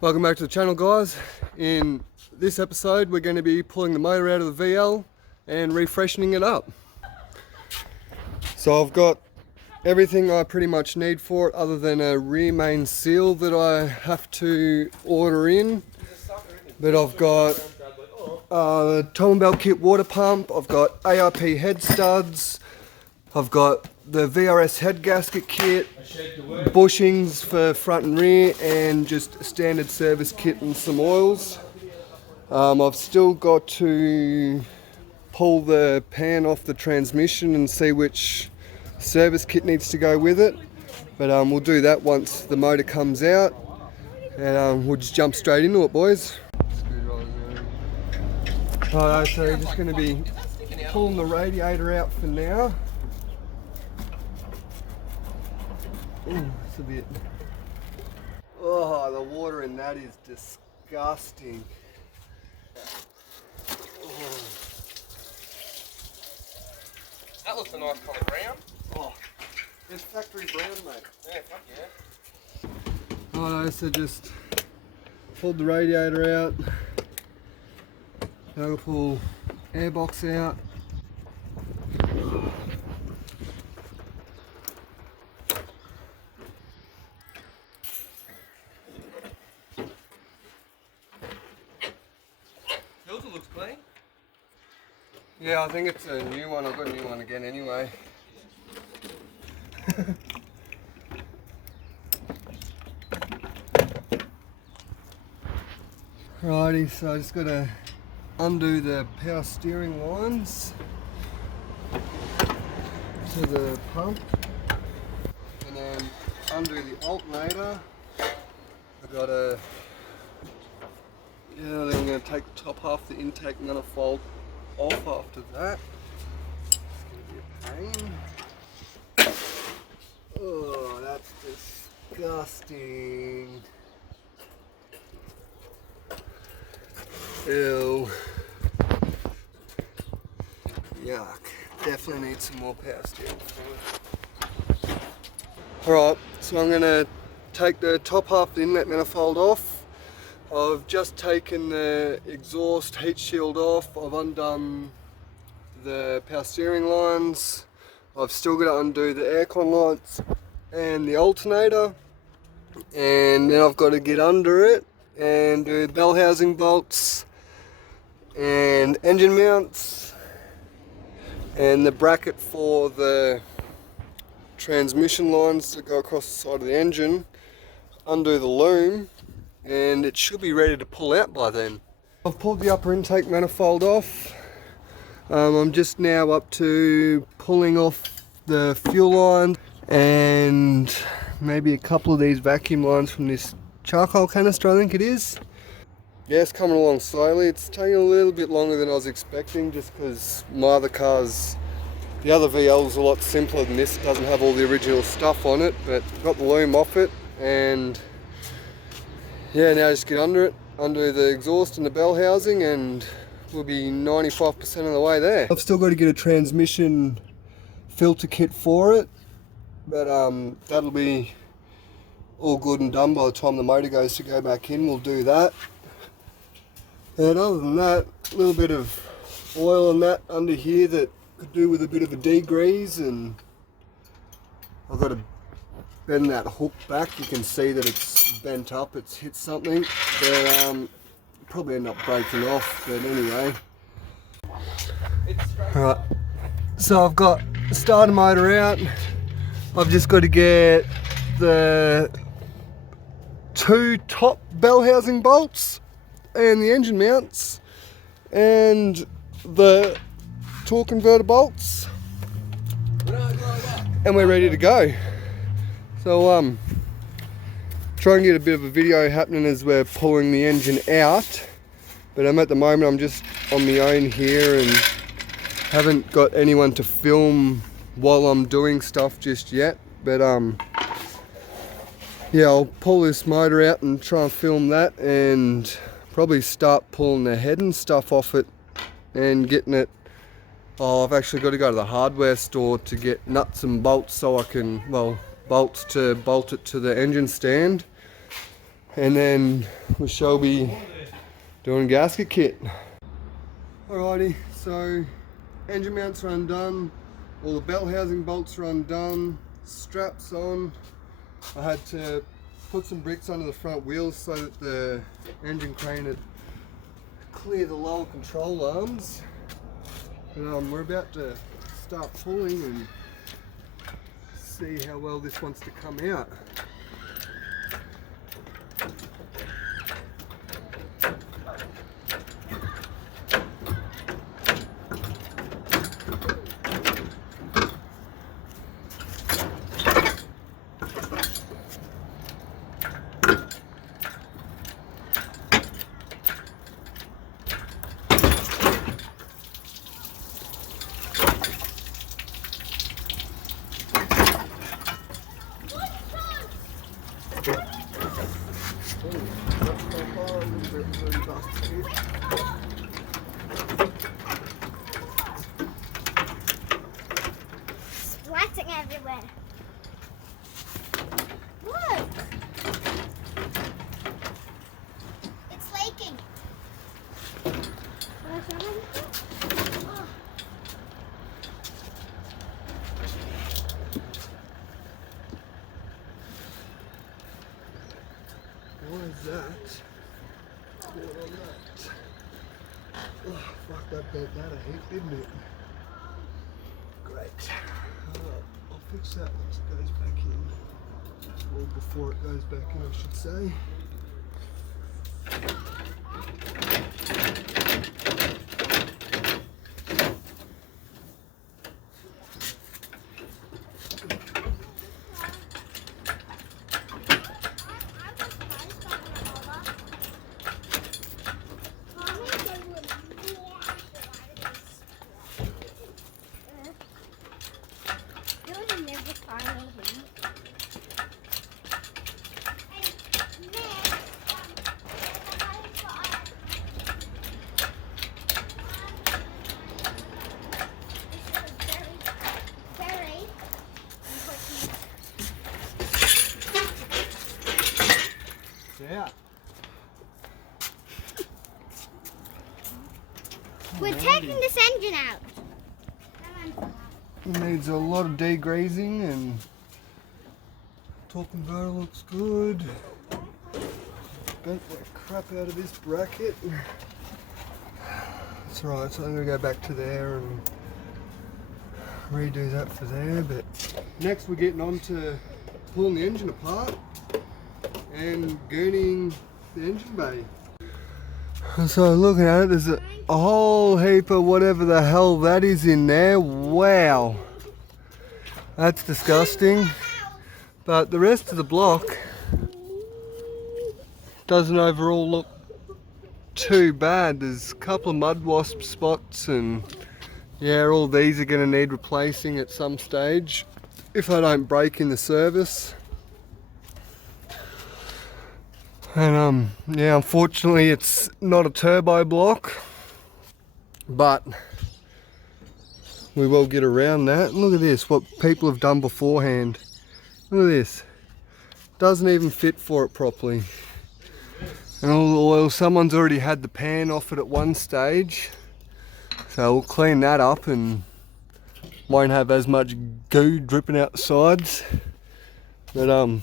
Welcome back to the channel, guys. In this episode we're going to be pulling the motor out of the VL and refreshening it up. So I've got everything I pretty much need for it other than a rear main seal that I have to order in. But I've got Tom & Bell kit water pump, I've got ARP head studs, I've got the VRS head gasket kit, bushings for front and rear, and just a standard service kit and some oils. I've still got to pull the pan off the transmission and see which service kit needs to go with it, but we'll do that once the motor comes out, and we'll just jump straight into it, boys. Alright, so just going to be pulling the radiator out for now. It's a bit... Oh, the water in that is disgusting. Oh. That looks a nice colour brown. Oh, it's factory brown, mate. Yeah, fuck yeah. Alright, so just pulled the radiator out. Now we'll pull airbox out. Filter looks clean. Yeah, I think it's a new one. I've got a new one again anyway. Righty, so I just got to undo the power steering lines to the pump, and then undo the alternator. I've got to, then I'm going to take the top half of the intake and then fold off after that. It's going to be a pain. Oh, that's disgusting. Ew. Yuck. Definitely need some more power steering fluid. Alright, so I'm going to take the top half of the inlet manifold off. I've just taken the exhaust heat shield off. I've undone the power steering lines. I've still got to undo the aircon lights and the alternator. And then I've got to get under it and do the bell housing bolts and engine mounts and the bracket for the transmission lines that go across the side of the engine, undo the loom, and it should be ready to pull out by then. I've pulled the upper intake manifold off. I'm just now up to pulling off the fuel line and maybe a couple of these vacuum lines from this charcoal canister, I think it is. Yeah, it's coming along slowly. It's taking a little bit longer than I was expecting, just because my other cars, the other VL's a lot simpler than this. It doesn't have all the original stuff on it, but got the loom off it, and yeah, now just get under it, undo the exhaust and the bell housing, and we'll be 95% of the way there. I've still got to get a transmission filter kit for it, but that'll be all good and done by the time the motor goes to go back in. We'll do that. And other than that, a little bit of oil and that under here that could do with a bit of a degrease, and I've got to bend that hook back. You can see that it's bent up, it's hit something, but probably end up breaking off, but anyway. Alright, so I've got the starter motor out. I've just got to get the two top bell housing bolts and the engine mounts and the torque converter bolts, and we're ready to go. So try and get a bit of a video happening as we're pulling the engine out, but at the moment I'm just on my own here and haven't got anyone to film while I'm doing stuff just yet, but yeah, I'll pull this motor out and try and film that, and probably start pulling the head and stuff off it and getting it. Oh, I've actually got to go to the hardware store to get nuts and bolts so I can, well, bolts to bolt it to the engine stand. and then we shall be doing gasket kit. Alrighty, so engine mounts are undone, all the bell housing bolts are undone, straps on. I had to put some bricks under the front wheels so that the engine crane would clear the lower control arms. And we're about to start pulling and see how well this wants to come out. Splatting everywhere. Look! It's leaking. What is that? What on that? Oh, fuck, that bent that a heap, didn't it? Great. I'll fix that once it goes back in. Or before it goes back in, I should say. Yeah. We're taking this engine out. It needs a lot of degreasing, and torque converter looks good. Bent the crap out of this bracket. That's right, so I'm going to go back to there and redo that for there. But next we're getting on to pulling the engine apart and gooning the engine bay. So looking at it, there's a whole heap of whatever the hell that is in there. Wow, that's disgusting. But the rest of the block doesn't overall look too bad. There's a couple of mud wasp spots, and yeah, all these are going to need replacing at some stage if I don't break in the service. And yeah, unfortunately it's not a turbo block, but we will get around that. And look at this, what people have done beforehand. Look at this, doesn't even fit for it properly. And all the oil, someone's already had the pan off it at one stage, so we'll clean that up and won't have as much goo dripping out the sides. But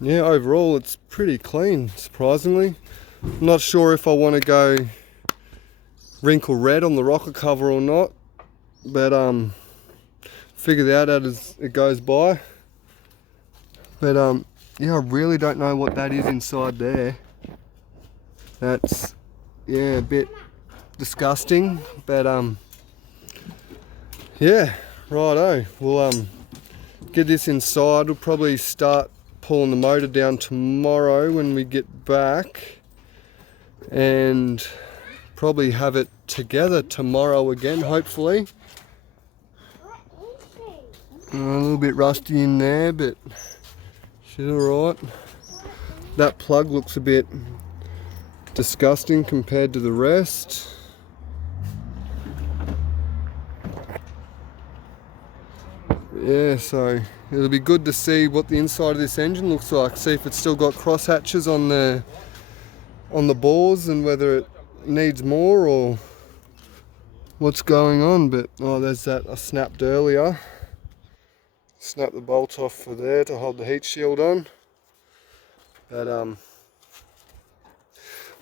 yeah, overall it's pretty clean, surprisingly. I'm not sure if I want to go wrinkle red on the rocker cover or not, but figure that out as it goes by. But yeah, I really don't know what that is inside there. That's, yeah, a bit disgusting, but yeah, righto. We'll get this inside. We'll probably start pulling the motor down tomorrow when we get back, and probably have it together tomorrow again, hopefully. A little bit rusty in there, but she's alright. That plug looks a bit disgusting compared to the rest. Yeah, so it'll be good to see what the inside of this engine looks like. See if it's still got cross hatches on the bores and whether it needs more or what's going on. But oh, there's that I snapped earlier. Snap the bolt off for there to hold the heat shield on. But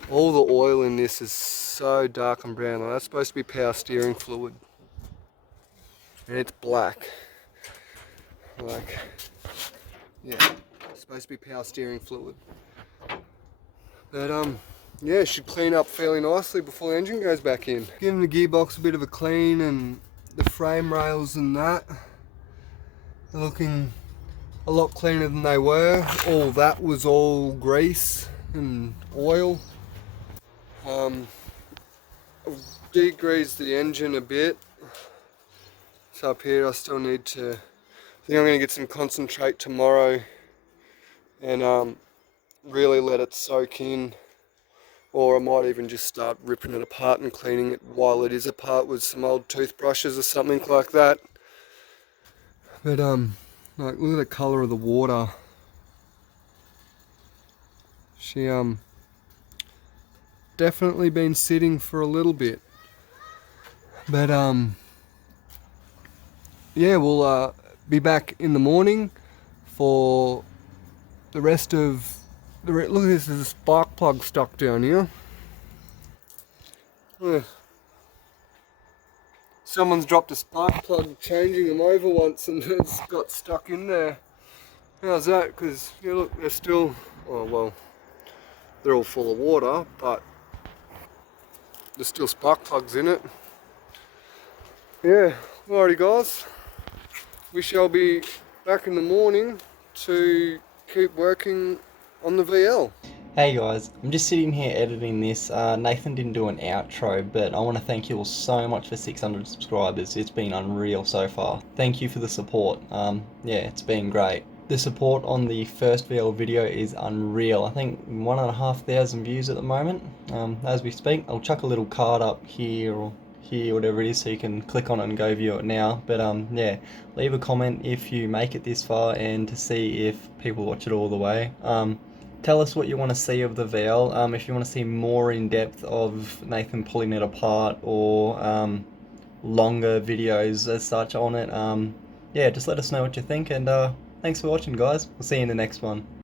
all the oil in this is so dark and brown. That's supposed to be power steering fluid, and it's black. Like, yeah, it's supposed to be power steering fluid. But yeah, it should clean up fairly nicely before the engine goes back in. Giving the gearbox a bit of a clean and the frame rails and that. They're looking a lot cleaner than they were. All that was all grease and oil. I've degreased the engine a bit. It's up here. I still need to, I think I'm going to get some concentrate tomorrow and really let it soak in. Or I might even just start ripping it apart and cleaning it while it is apart with some old toothbrushes or something like that. But like, look at the colour of the water. She definitely been sitting for a little bit. But yeah, we'll be back in the morning for the rest of the look at this, there's a spark plug stuck down here. Yeah. Someone's dropped a spark plug changing them over once and it's got stuck in there. How's that? Because you look, they're still, oh well, they're all full of water, but there's still spark plugs in it. Yeah, alrighty guys, we shall be back in the morning to keep working on the VL. Hey guys, I'm just sitting here editing this. Nathan didn't do an outro, but I want to thank you all so much for 600 subscribers. It's been unreal so far. Thank you for the support. Yeah, it's been great. The support on the first VL video is unreal. I think 1,500 views at the moment. As we speak, I'll chuck a little card up here or here, whatever it is, so you can click on it and go view it now. But yeah, leave a comment if you make it this far and to see if people watch it all the way. Tell us what you want to see of the VL, if you want to see more in depth of Nathan pulling it apart or longer videos as such on it. Yeah, just let us know what you think, and thanks for watching guys. We'll see you in the next one.